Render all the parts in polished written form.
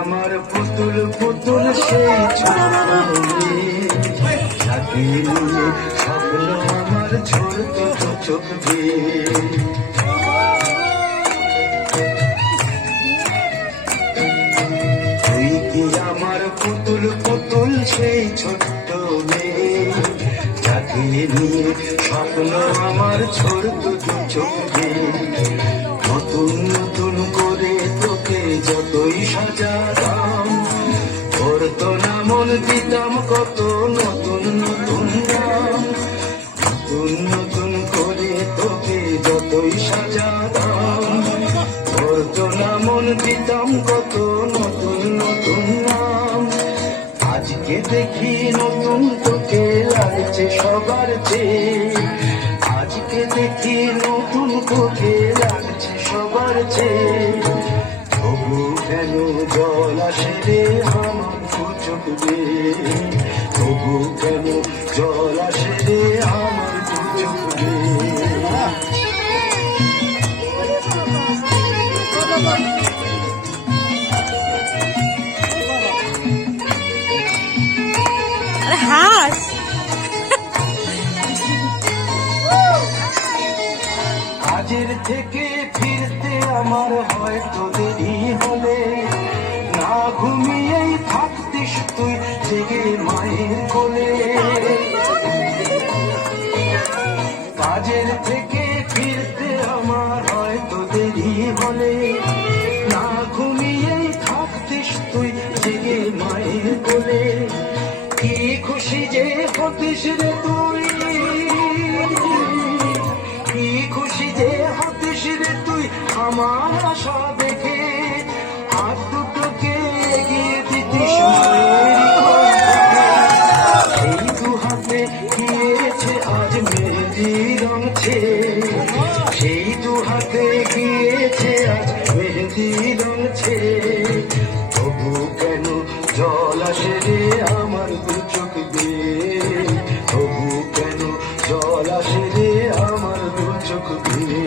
আমার পুতুল পুতুল সেই ছোট সাথে নিয়ে স্বপ্ন আমার ঝরত চোখ দিয়ে। তুই কি আমার পুতুল পুতুল সেই ছোট্ট মেয়ে সাথে নিয়ে স্বপ্ন আমার ঝরত চোখ দিয়ে। নতুন নতুন করে তোকে যতই সাজাতাম করতো না মন দিতাম কত নতুন নতুন নাম। নতুন নতুন করে তোকে যতই সাজাতাম করতো না মন দিতাম কত নতুন নতুন নাম। আজকে দেখি নতুন তোকে লাগছে সবার চেয়ে। আজকে দেখি নতুন তোকে লাগছে সবার চেয়ে। তবু কেন জল আসে রে আমার চোখ দিয়ে। তবু কেন জল আসে রে আমার চোখ দিয়ে। হাস কাজের থেকে ফিরতে আমার হয়তো দেরি হলে না ঘুমিয়েই থাকতিস তুই জেগে মায়ের কোলে। কাজের থেকে ফিরতে আমার হয়তো দেরি হলে না ঘুমিয়েই থাকতিস তুই জেগে মায়ের কোলে। কি খুশি যে হতিস রে তুই, কি খুশি যে হতিস রে তুই আমার আশা দেখে। আর দুটোকে এগিয়ে দিতিস সেই দু হাতে গিয়েছে আজ মেহেদি রঙছে। সেই দু হাতে গিয়েছে আজ মেহেদি রঙছে। তবু কেন জল আসে রে আমার দু চোখ দিয়ে। তবু কেন জল আসে রে আমার দু চোখ দিয়ে।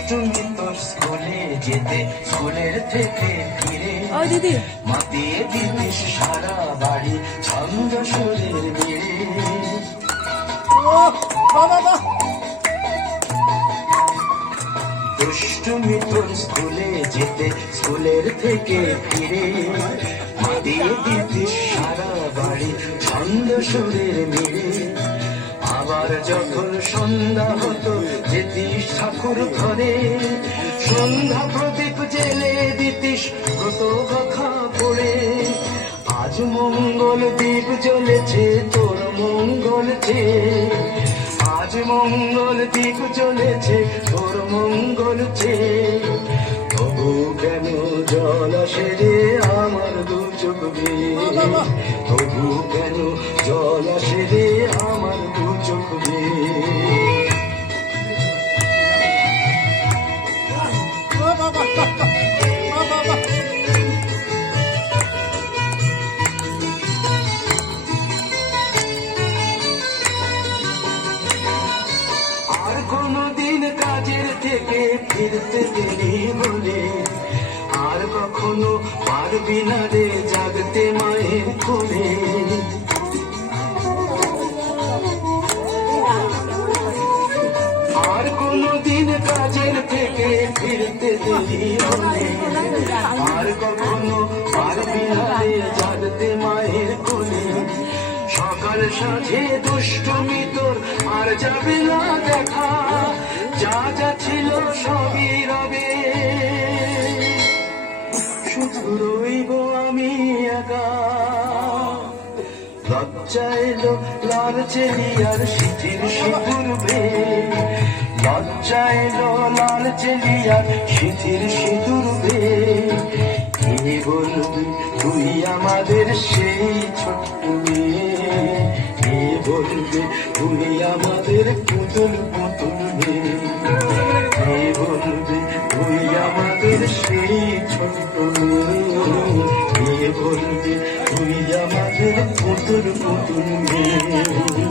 তুমি তোর স্কুলে যেতে স্কুলের থেকে ফিরে মাতিয়ে দিতিস সারা বাড়ি ছন্দ সুরের মেরে। দুষ্টুমি তোর স্কুলে যেতে স্কুলের থেকে ফিরে মাতিয়ে দিতিস সারা বাড়ি ছন্দ সুরের মেরে। আবার যখন সন্ধ্যা হতো যেতিস ঠাকুর ঘরে সন্ধ্যা প্রদীপ জেলে দিতিস কত কথা পড়ে। আজ মঙ্গল দ্বীপ জ্বলেছে তোর মঙ্গল চেয়ে। আজ মঙ্গল দ্বীপ জ্বলেছে তোর মঙ্গল চেয়ে। তবু কেন জল আসে রে আমার দু চোখ দিয়ে। তবু কেন জল আসে রে আমার দু চোখ দিয়ে। আর কোনদিন কাজের থেকে ফিরতে দেরি হলে আর কখনো পারবি না রে জাগতে মায়ের কোলে। আর কোনদিন কাজের থেকে ফিরতে দেরি হলে আর কখনো পারবি না রে জাগতে মায়ের কোলে। সকাল সাঁঝে দুষ্টুমি তোর আর যাবে না দেখা। যা যা ছিল সবই রবে শুধু রইব আমি একা। লজ্জা এলো লাল চেলিয়ার সিঁথির সিঁদুর বেয়ে। লজ্জা এলো লাল চেলিয়ার সিঁথির সিঁদুর বেয়ে। কে বলবি তুই আমাদের সেই ছোট্ট মেয়ে। কে বলবে তুমি আমাদের পুতুল পুতুল মেয়ে? কে বলবে তুমি আমাদের সেই ছোট্ট মেয়ে? কে বলবে তুমি আমাদের পুতুল পুতুল মেয়ে?